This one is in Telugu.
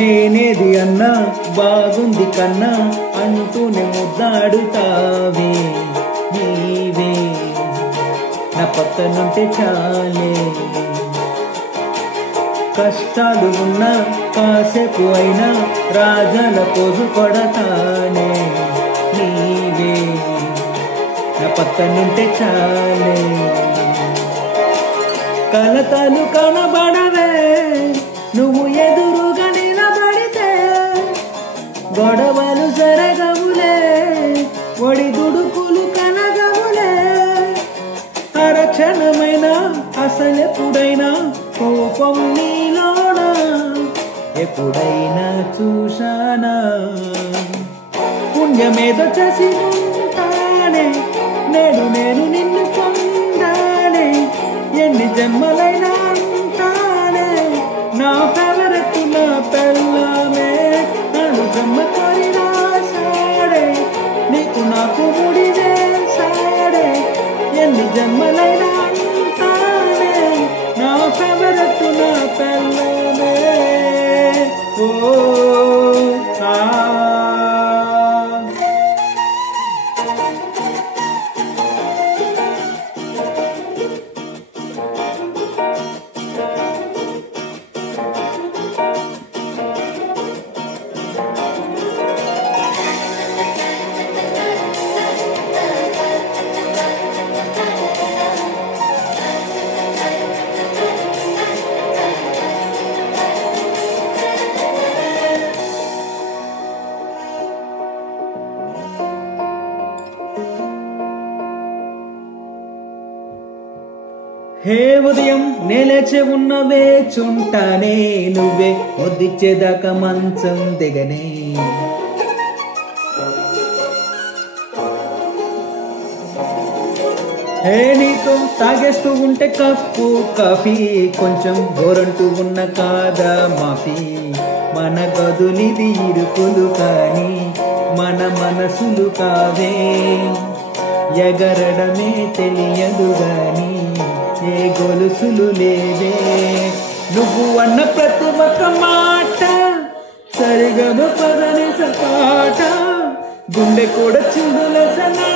నేనేది అన్నా బాగుంది కన్నా అంటూనే ముద్దాడుతావే నీవే నా పక్కనుంటే చాలే కష్టాలు ఉన్నా కాసేపు అయినా రాజాల పోజు కొడతానే నీవే నా పక్కనుంటే చాలే కలతలు కనబడవే నువ్వు ఎదురుగా నిలబడితే గొడవలు జరగవులే ఒడిదుడుకులు కనగవులే అరక్షణమైన అసలెప్పుడైనా కోపం నీలోనా ఎప్పుడైనా చూశానా పుణ్యమేదో చేసి ఉంటానే నేడు నేను నిన్ను పొందానే ఎన్ని జన్మలైనా ఉంటానే నా ఫేవరెట్ నా పెళ్ళామే నన్ను జన్మ కోరినా సాడే నీకు నాకు ముడి వేసాడే ఎన్ని జన్మలైనా ఉంటానే నా ఫేవరెట్ నా పెళ్ళామే ఓ హే ఉదయం నేలేచే ఉన్న వేచుంటానే నువ్వే ముద్దిచ్చేదాకా మంచం దిగనే హే నీతో తాగేస్తూ ఉంటే కప్పు కాఫీ కొంచెం బోరంటూ ఉన్న కాదా మాఫీ మన గదులిది ఇరుకులు కానీ మన మనసులు కావే ఎగరడమే తెలియదు గాని ఏ గొలుసులు లేవే నువ్వు అన్న ప్రతి ఒక్క మాట సరిగమ పదని సపాట గుండె కూడా చిందుల సనా